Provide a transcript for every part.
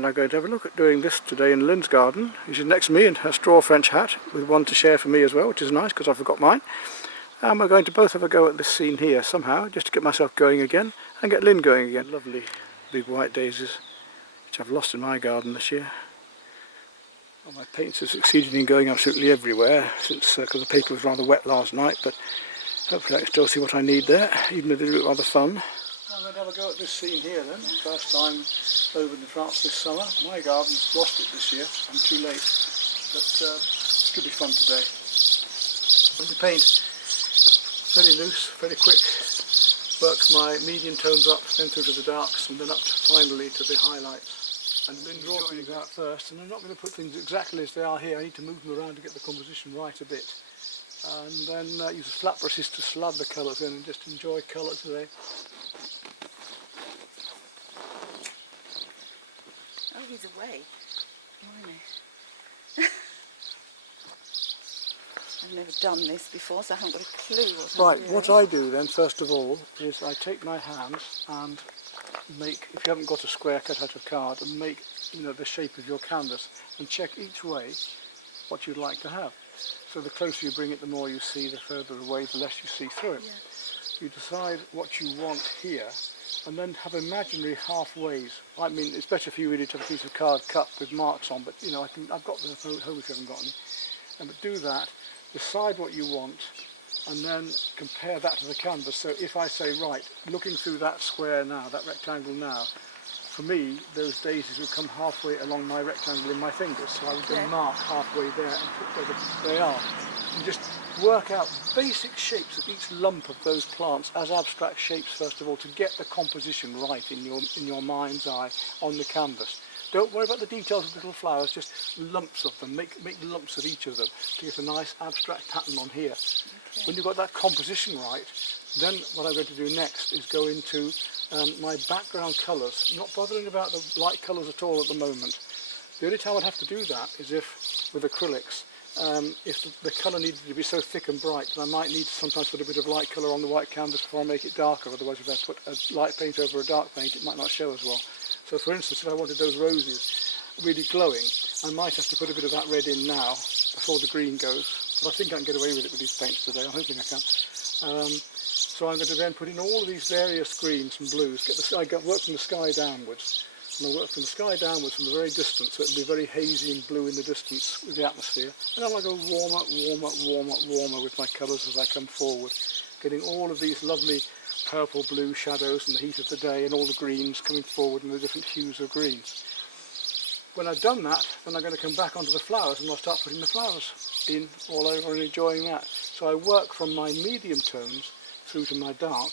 and I'm going to have a look at doing this today in Lynn's garden. She's next to me in her straw French hat with one to share for me as well, which is nice because I forgot mine. And we're going to both have a go at this scene here somehow, just to get myself going again and get Lynn going again. Lovely big white daisies, which I've lost in my garden this year. Well, my paints have succeeded in going absolutely everywhere since because the paper was rather wet last night, but hopefully I can still see what I need there, even if they look rather fun. I'm going to have a go at this scene here then. First time over in France this summer. My garden's lost it this year. I'm too late, but it should be fun today. When you paint very loose, very quick, work my medium tones up, then through to the darks, and then up finally to the highlights. And then draw things out first, and I'm not going to put things exactly as they are here. I need to move them around to get the composition right a bit. And then use the flat brushes to slab the colours in and just enjoy colour today. Oh, he's away. Blimey. I've never done this before, so I haven't got a clue what I'm doing. What I do then, first of all, is I take my hands and make, if you haven't got a square cut out of card, and make, the shape of your canvas and check each way what you'd like to have. So the closer you bring it, the more you see, the further away, the less you see through it. Yeah. You decide what you want here, and then have imaginary halfways. I mean, it's better for you really to have a piece of card cut with marks on, but I've got them at home if you haven't got any. But do that, decide what you want, and then compare that to the canvas. So if I say, right, looking through that square now, that rectangle now, for me, those daisies would come halfway along my rectangle in my fingers. So I would go mark halfway there and put where they are. And just work out basic shapes of each lump of those plants as abstract shapes first of all, to get the composition right in your mind's eye on the canvas. Don't worry about the details of little flowers, just lumps of them. Make lumps of each of them to get a nice abstract pattern on here. Okay. When you've got that composition right, then what I'm going to do next is go into my background colours, not bothering about the light colours at all at the moment. The only time I'd have to do that is if, with acrylics, if the colour needed to be so thick and bright that I might need to sometimes put a bit of light colour on the white canvas before I make it darker. Otherwise, if I put a light paint over a dark paint, it might not show as well. So for instance, if I wanted those roses really glowing, I might have to put a bit of that red in now before the green goes. But I think I can get away with it with these paints today. I'm hoping I can. So I'm going to then put in all of these various greens and blues. Work from the sky downwards. And I work from the sky downwards from the very distance, so it'll be very hazy and blue in the distance with the atmosphere. And then I'll go warmer, warmer, warmer, warmer with my colours as I come forward, getting all of these lovely purple, blue shadows in the heat of the day, and all the greens coming forward in the different hues of greens. When I've done that, then I'm going to come back onto the flowers, and I'll start putting the flowers in all over and enjoying that. So I work from my medium tones through to my dark.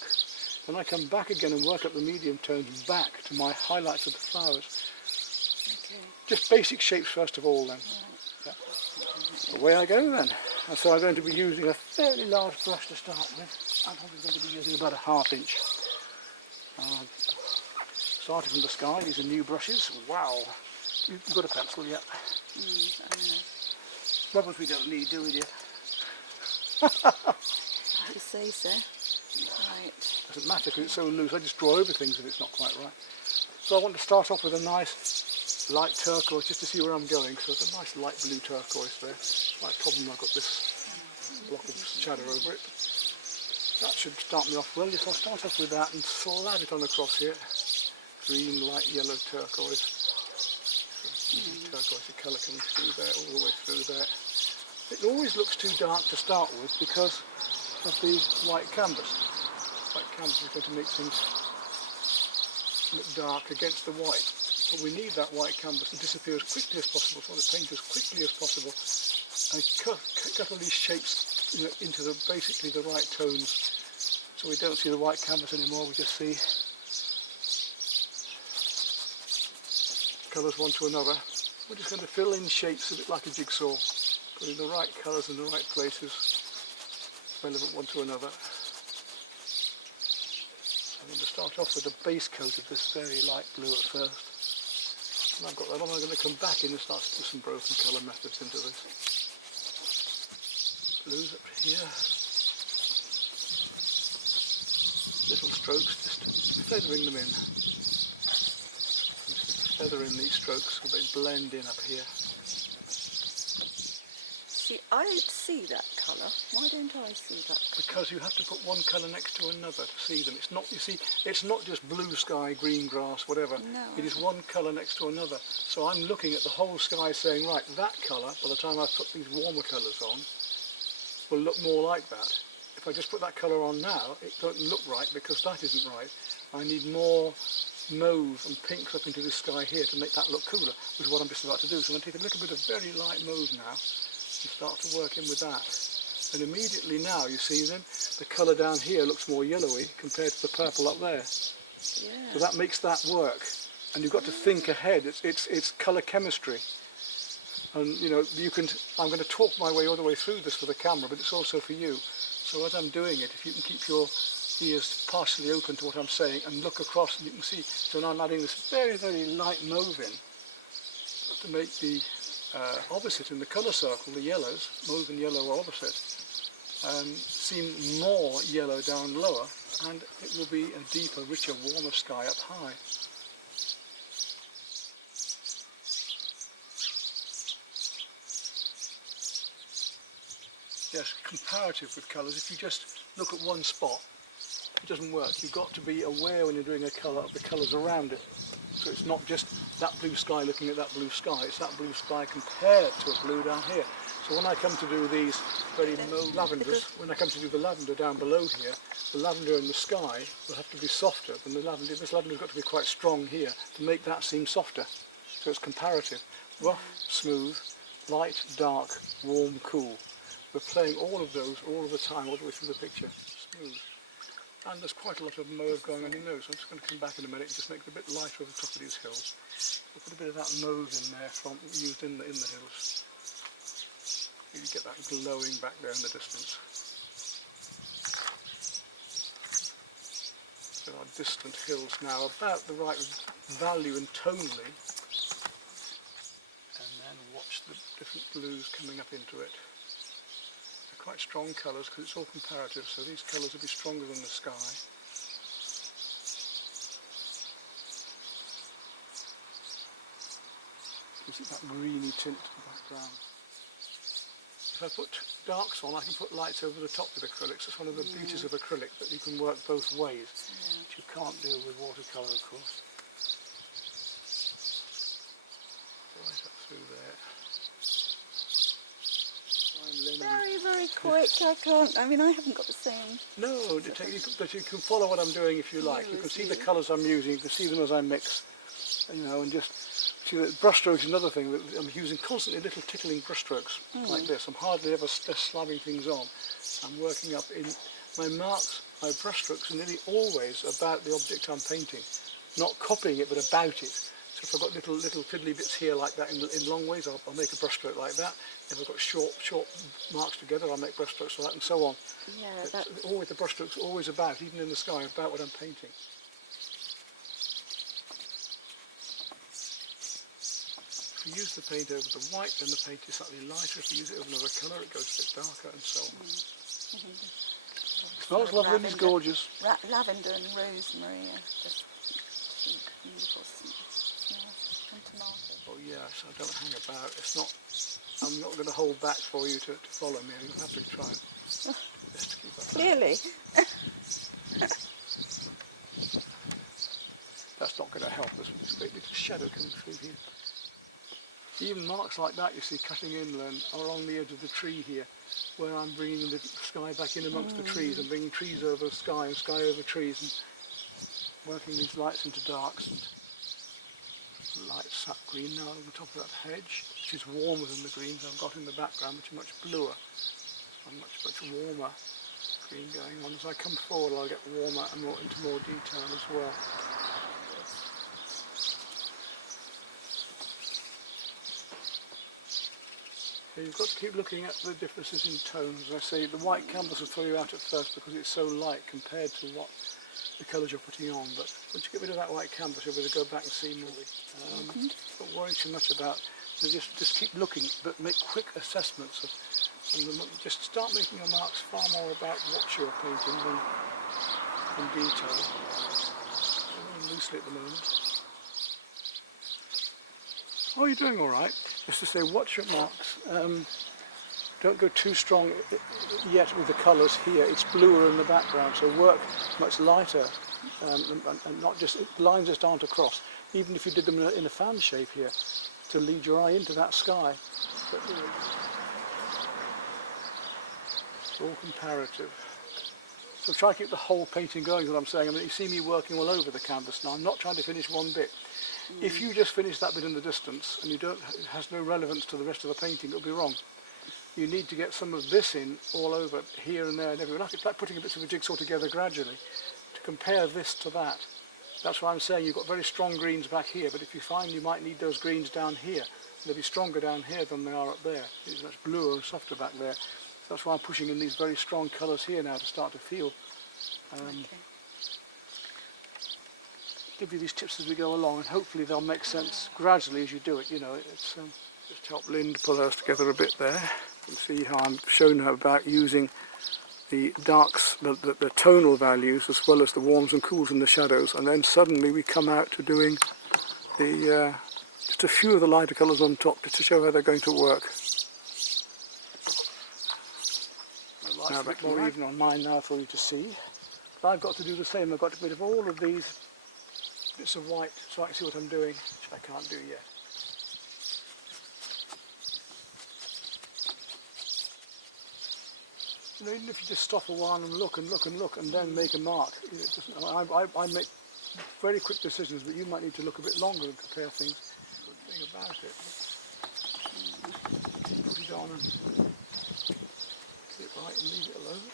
Then I come back again and work up the medium tones back to my highlights of the flowers. Okay. Just basic shapes first of all then. Right. Yeah. Away I go then. And so I'm going to be using a fairly large brush to start with. I'm probably going to be using about a ½ inch. Starting from the sky, these are new brushes. Wow. You've got a pencil yet? Rubbles we don't need, do we, dear? You say so. Right. Doesn't matter because it's so loose. I just draw over things if it's not quite right. So I want to start off with a nice light turquoise just to see where I'm going. So it's a nice light blue turquoise there. Slight problem, I've got this block of shadow over it. That should start me off well. Yes, I'll start off with that and slab it on across here. Green, light yellow turquoise. Turquoise colour coming through there, all the way through there. It always looks too dark to start with because of the white canvas. White canvas is going to make things look dark against the white. But we need that white canvas to disappear as quickly as possible, so I want to paint as quickly as possible and cut all these shapes into basically the right tones, so we don't see the white canvas anymore. We just see colours one to another. We're just going to fill in shapes a bit like a jigsaw, putting the right colours in the right places, relevant one to another. I'm going to start off with a base coat of this very light blue at first. And I've got that on. I'm going to come back in and start to do some broken colour methods into this. Blues up here. Little strokes, just feathering them in. feather in these strokes so they blend in up here. See, I see that colour. Why don't I see that colour? Because you have to put one colour next to another to see them. It's not, you see, it's not just blue sky, green grass, whatever. No, It is one colour next to another. So I'm looking at the whole sky saying, right, that colour, by the time I put these warmer colours on, will look more like that. If I just put that colour on now, it doesn't look right because that isn't right. I need more mauve and pinks up into this sky here to make that look cooler, which is what I'm just about to do. So I'm going to take a little bit of very light mauve now and start to work in with that. And immediately now, you see then, the colour down here looks more yellowy compared to the purple up there. Yeah. So that makes that work. And you've got to think ahead. It's colour chemistry. And you know, you can. I'm going to talk my way all the way through this for the camera, but it's also for you. So as I'm doing it, if you can keep your ears partially open to what I'm saying and look across, and you can see. So now I'm adding this very, very light mauve in to make the opposite in the colour circle, the yellows, mauve and yellow are opposite, seem more yellow down lower, and it will be a deeper, richer, warmer sky up high. Yes, comparative with colours. If you just look at one spot, it doesn't work. You've got to be aware when you're doing a colour of the colours around it. So it's not just that blue sky looking at that blue sky, it's that blue sky compared to a blue down here. So when I come to do these very mauve lavenders, when I come to do the lavender down below here, the lavender in the sky will have to be softer than the lavender. This lavender's got to be quite strong here to make that seem softer. So it's comparative. Rough, smooth, light, dark, warm, cool. We're playing all of those all of the time, all the way through the picture. Smooth. And there's quite a lot of mauve going on in those. So I'm just going to come back in a minute and just make it a bit lighter over the top of these hills. We'll put a bit of that mauve in there from used in the hills. You get that glowing back there in the distance. So our distant hills now, about the right value and tonally. And then watch the different blues coming up into it. Quite strong colours because it's all comparative, so these colours will be stronger than the sky. You see that greeny tint to the background. If I put darks on, I can put lights over the top with acrylics. It's one of the beauties of acrylic, that you can work both ways, which you can't do with watercolour, of course. Right up through there. Very, very quick. I can't. I mean, I haven't got the same. No, but you can follow what I'm doing if you like. You can see the colours I'm using. You can see them as I mix, you know, and just see that brushstrokes is another thing. That I'm using constantly little tickling brushstrokes like this. I'm hardly ever slabbing things on. I'm working up in my marks. My brushstrokes are nearly always about the object I'm painting, not copying it, but about it. So if I've got little fiddly bits here like that in long ways, I'll make a brushstroke like that. If I've got short marks together, I'll make brushstrokes like that, and so on. Yeah, It's always the brushstrokes always about, even in the sky, about what I'm painting. If you use the paint over the white, then the paint is slightly lighter. If you use it over another colour, it goes a bit darker, and so on. Smells lovely and it's gorgeous. Lavender and rosemary are just beautiful smells. And tomato. Oh yes, I don't hang about. It's not. I'm not going to hold back for you to follow me. You'll have to try and just to keep up. Clearly. That's not going to help us with this great little shadow coming through here. Even marks like that, you see, cutting inland along the edge of the tree here, where I'm bringing the sky back in amongst the trees and bringing trees over sky and sky over trees and working these lights into darks and light sap green now on the top of that hedge, which is warmer than the greens I've got in the background, which are much bluer and much warmer green going on. As I come forward, I'll get warmer and into more detail as well. So you've got to keep looking at the differences in tones. As I say, the white canvas will throw you out at first because it's so light compared to what the colours you're putting on, but once you get rid of that white canvas, you'll be able to go back and see more. Don't worry too much about it. Just keep looking, but make quick assessments of, and just start making your marks far more about what you're painting than in detail. Very loosely at the moment. Oh, you're doing all right. Just to say, watch your marks. Don't go too strong yet with the colours here. It's bluer in the background, so work much lighter and not just, lines just aren't across. Even if you did them in a fan shape here, to lead your eye into that sky. But, you know, it's all comparative. So try to keep the whole painting going, is what I'm saying. I mean, you see me working all over the canvas now. I'm not trying to finish one bit. If you just finish that bit in the distance and you don't, it has no relevance to the rest of the painting, it'll be wrong. You need to get some of this in all over, here and there and everywhere. It's like putting bits of a jigsaw together gradually to compare this to that. That's why I'm saying you've got very strong greens back here, but if you find you might need those greens down here, they'll be stronger down here than they are up there. It's much bluer and softer back there. So that's why I'm pushing in these very strong colours here now to start to feel. Give you these tips as we go along, and hopefully they'll make sense gradually as you do it. You know, it's just help Lynn to pull hers together a bit there and see how I'm showing her about using the darks, the tonal values, as well as the warms and cools and the shadows, and then suddenly we come out to doing the just a few of the lighter colours on top, just to show how they're going to work. The light's a bit more even on mine now for you to see. But I've got to do the same. I've got to get rid of all of these bits of white so I can see what I'm doing, which I can't do yet. You know, even if you just stop a while and look and look and look and then make a mark, you know, I make very quick decisions, but you might need to look a bit longer and compare things. Good thing about it. Put it on and get it right and leave it alone.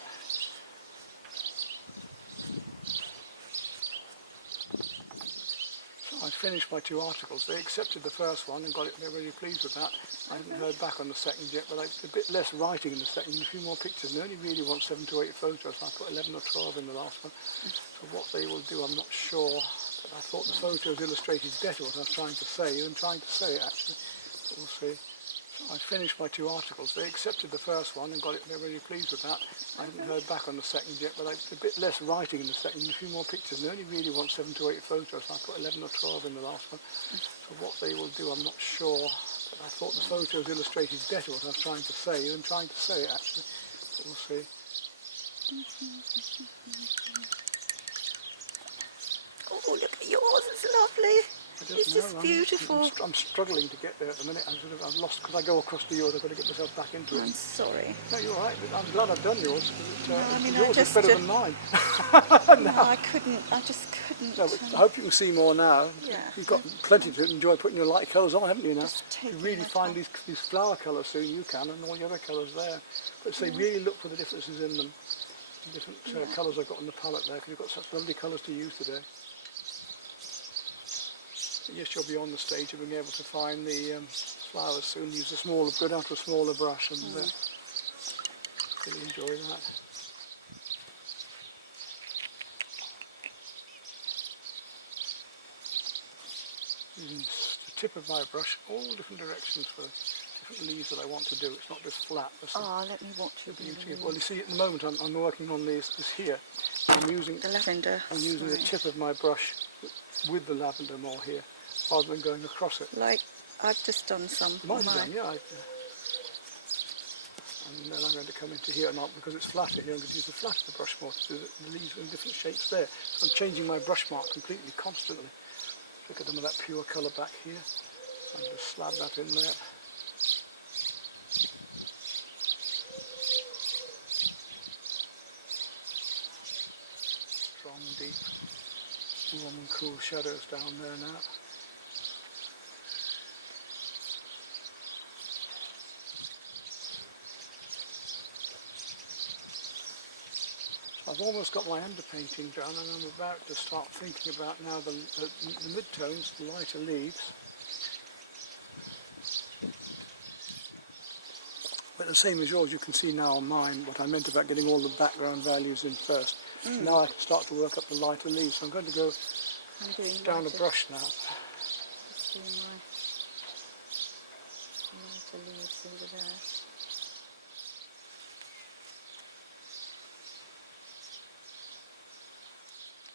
I finished my 2 articles. They accepted the first one and got it. They're really pleased with that. I haven't heard back on the second yet, but a bit less writing in the second, a few more pictures. And they only really want 7 to 8 photos. I put 11 or 12 in the last one. So what they will do, I'm not sure. But I thought the photos illustrated better what I was trying to say than trying to say it, actually. But we'll see. I finished my 2 articles. They accepted the first one and got it. They're really pleased with that. I haven't heard back on the second yet, but a bit less writing in the second, a few more pictures. And they only really want 7 to 8 photos. I put 11 or 12 in the last one. So what they will do, I'm not sure. But I thought the photos illustrated better what I was trying to say than trying to say it, actually. But we'll see. Oh, look at yours, it's lovely. It's just beautiful. I'm struggling to get there at the minute. I've lost, because I go across to yours, I've got to get myself back into it. I'm sorry. No, you're all right. I'm glad I've done yours. No, I mean, yours is better than mine. No, I couldn't. I just couldn't. No, but I hope you can see more now. Yeah. You've got plenty to enjoy putting your light colours on, haven't you now? Just You taking really my find time. these flower colours soon, you can, and all the other colours there. But say, really look for the differences in them. The different colours I've got on the palette there, because you've got such lovely colours to use today. But yes, you'll be on the stage of being able to find the flowers soon. Use a smaller, go down to a smaller brush and really enjoy that. Using the tip of my brush, all different directions for different leaves that I want to do. It's not just flat. Let me watch your beauty. Well, you see, at the moment I'm working on this here. I'm using the lavender. I'm using the tip of my brush with the lavender more here, rather than going across it. Like I've just done some. You might have done, yeah. And then I'm going to come into here, and because it's flatter here, I'm going to use the flat of the brush more to do the leaves in different shapes there. So I'm changing my brush mark completely, constantly. Look at them with that pure colour back here. I'm going to slab that in there. Strong, deep, warm and cool shadows down there now. I've almost got my underpainting done, and I'm about to start thinking about now the mid-tones, the lighter leaves. But the same as yours, you can see now on mine what I meant about getting all the background values in first. So now I can start to work up the lighter leaves. So I'm going to go down a brush now. Just doing my lighter leaves over there.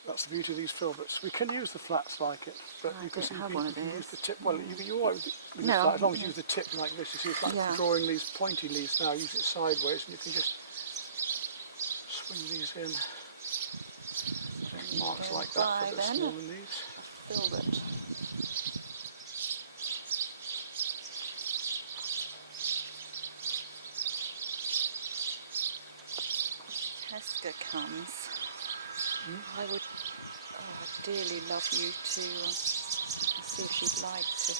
That's the beauty of these filberts. We can use the flats like it, but I you can don't see have you one can of use the those. tip. Well, you are with the No, flat, as long as you yeah. use the tip like this. You see, it's like Yeah. drawing these pointy leaves now. Use it sideways, and you can just swing these in. Make marks like that for the smaller leaves. A filbert. Hesca comes. I would, I'd dearly love you to see if she'd like to,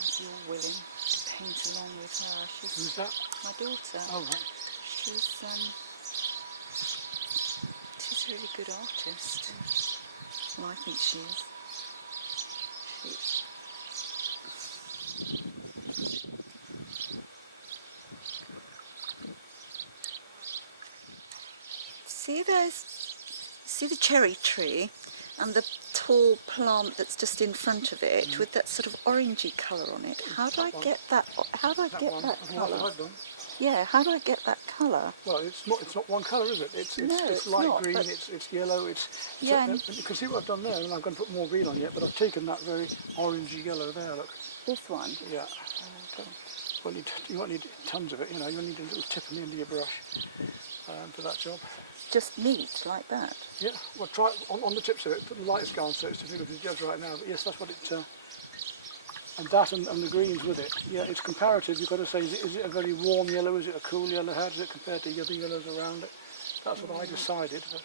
if you're willing, to paint along with her. Who's that? My daughter. Oh, right. She's a really good artist. Well, I think she is. See the cherry tree and the tall plant that's just in front of it with that sort of orangey colour on it. How do I get that? How do I get that colour? Yeah, how do I get that colour? Well, it's not one colour, is it? It's light not, green, it's yellow, Yeah, and you can see what I've done there, and I'm going to put more green on yet, but I've taken that very orangey yellow there, look. this one. Yeah. Okay. Well, you won't need tons of it, you know, you'll need a little tip on the end of your brush for that job. Just neat, like that. Yeah, well, try it on the tips of it, put the light's gone, so it's difficult to judge right now, but yes, that's what it, and that and the greens with it. Yeah, it's comparative, you've got to say, is it a very warm yellow, is it a cool yellow, how does it compare to the other yellows around it? That's what I decided. But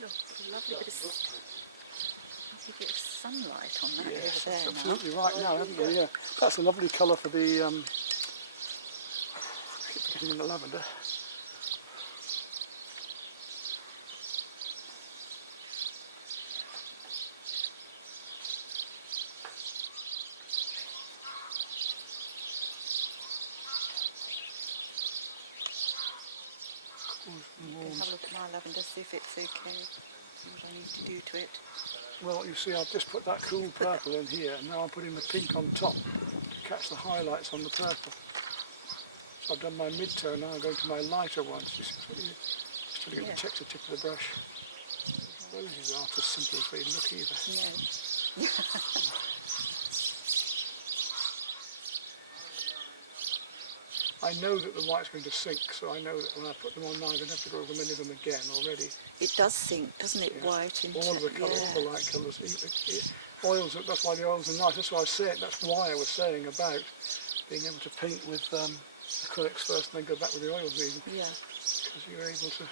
Look, a lovely bit of sunlight on that yes, over that's there absolutely right now, haven't we? Yeah, that's a lovely colour for the, I keep forgetting the lavender. Have a look at my lavender, see if it's okay. See what I need to do to it. Well, you see, I've just put that cool purple in here, and now I'm putting the pink on top to catch the highlights on the purple. So I've done my mid-tone, now I'm going to my lighter ones. You see, just trying to get the texture tip of the brush. Roses aren't as simple as they look either. No. I know that the white's going to sink, so I know that when I put them on now, I'm going to have to go over many of them again already. It does sink, doesn't it, white into... All of the colours, all the light colours. Oils, that's why the oils are nice. That's why I was saying about being able to paint with acrylics first and then go back with the oils even. Yeah. Because you're able to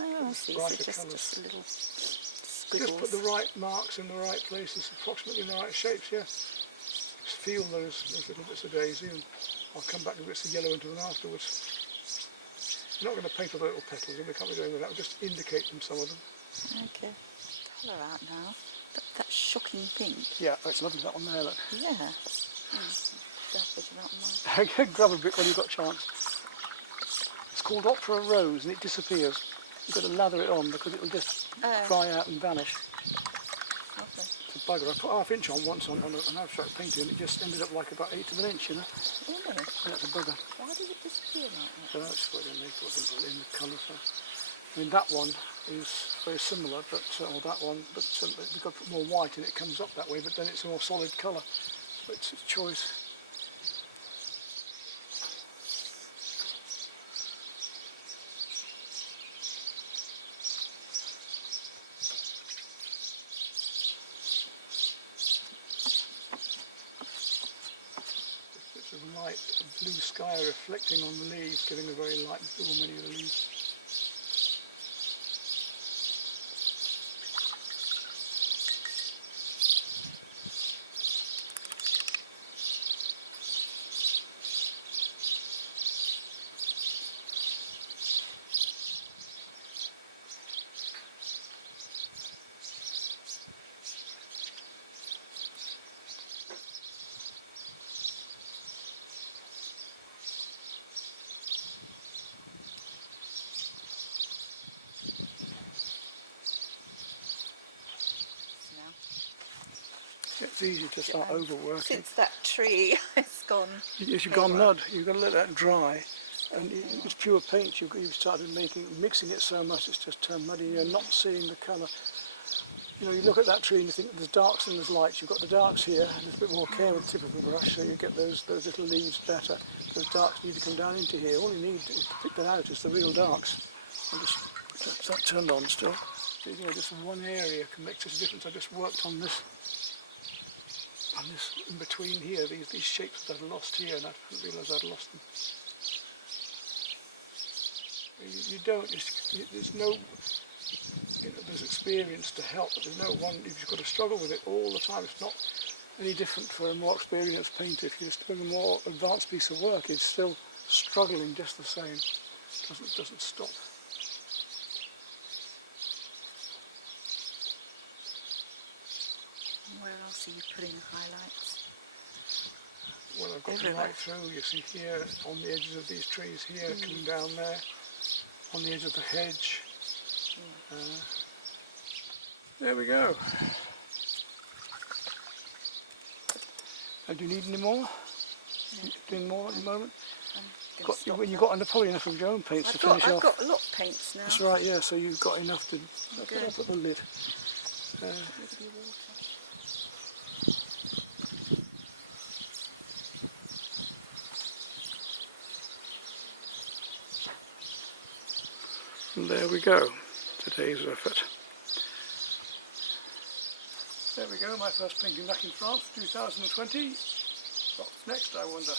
Oh, I see. brighter So colours. just a little squiggles. Just put the right marks in the right places, approximately in the right shapes, yeah. Just feel those little bits of daisy, and I'll come back with bits of yellow into them afterwards. You're not going to paint all the little petals, and we can't be doing that. We'll just indicate them, some of them. Okay. Colour out now. That shocking pink. Yeah, oh, it's lovely, that one there, look. Yeah. Grab a bit of that one. Grab a bit when you've got a chance. It's called Opera Rose, and it disappears. You've got to lather it on because it'll just dry out and vanish. Lovely. It's a bugger. I put ½ inch on once on an abstract painting, and it just ended up like about 1/8 of an inch, you know. Really? Yeah, it's a bugger. Why did it disappear like So that? that's what they put in the colour. So, I mean, that one is very similar, but or that one, but we've got to put more white in it. It comes up that way, but then it's a more solid colour. So it's its choice. Bits of light blue sky reflecting on the leaves, giving a very light blue on many of the leaves. It's easy to start overworking. Since that tree has gone. Yes, you've gone mud. You've got to let that dry, And it's pure paint. You've started mixing it so much it's just turned muddy. You're not seeing the colour. You know, you look at that tree and you think there's darks and there's lights. You've got the darks here, and there's a bit more care with the tip of the brush, so you get those little leaves better. Those darks need to come down into here. All you need is to pick that out is the real darks. And just that turned on still. So, you know, just one area can make such a difference. I just worked on this in between here. These shapes that I'd lost here, and I didn't realise I'd lost them. You don't. There's no. You know, there's experience to help, but there's no one. You've got to struggle with it all the time. It's not any different for a more experienced painter. If you're just doing a more advanced piece of work, it's still struggling just the same. Doesn't stop. Where else are you putting the highlights? Well, I've got them Everywhere. right through. You see here on the edges of these trees here, coming down there, on the edge of the hedge. Yeah. There we go. Do you need any more? No. Doing more at the moment? I'm gonna stop You've now. got probably enough of your own paints to finish I've off. got a lot of paints now. That's right, yeah. So you've got enough to. Good. I'll put the lid. With your water. And there we go. Today's effort. There we go. My first painting back in France, 2020. What's next, I wonder?